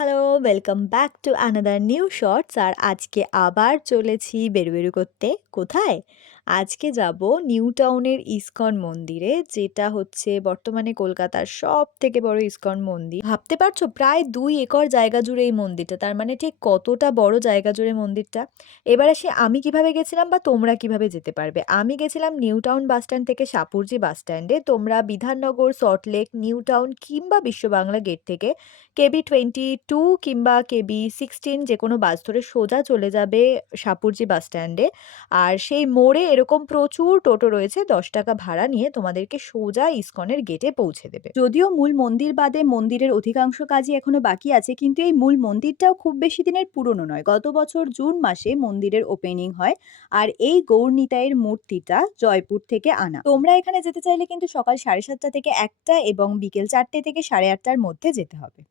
Hello, welcome back to another new shorts. আর আজকে আবার চলেছি বেরু করতে। কোথায়? আজকে যাব নিউ টাউনের ইসকন মন্দিরে, যেটা হচ্ছে বর্তমানে কলকাতার সবথেকে বড় ইসকন মন্দির। ভাবতে পারছো প্রায় ২ একর জায়গা জুড়ে এই মন্দিরটা। তার মানে ঠিক কতটা বড় জায়গা জুড়ে মন্দিরটা। এবার আসি আমি কিভাবে গেছিলাম বা তোমরা কিভাবে যেতে পারবে। আমি গেছিলাম নিউ টাউন বাস স্ট্যান্ড থেকে সাপুরজি বাস স্ট্যান্ডে। তোমরা বিধাননগর, সল্টলেক, নিউ টাউন কিংবা বিশ্ব বাংলা গেট থেকে কেবি 22 কিংবা কেবি 16 যেকোনো বাস ধরে সোজা চলে যাবে সাপুরজি বাস স্ট্যান্ডে। আর সেই মোড়ে এরকম প্রচুর টোটো রয়েছে, 10 টাকা ভাড়া নিয়ে তোমাদেরকে সোজা ইসকনের গেটে পৌঁছে দেবে। যদিও মূল মন্দির বাদে মন্দিরের অধিকাংশ কাজই এখনো বাকি আছে, কিন্তু এই মূল মন্দিরটাও খুব বেশি দিনের পুরনো নয়। গত বছর জুন মাসে মন্দিরের ওপেনিং হয়। আর এই গৌর নিতাইয়ের মূর্তিটা জয়পুর থেকে আনা। তোমরা এখানে যেতে চাইলে কিন্তু সকাল 7:30 থেকে 1টা এবং বিকেল 4টে থেকে 8:30টার মধ্যে যেতে হবে।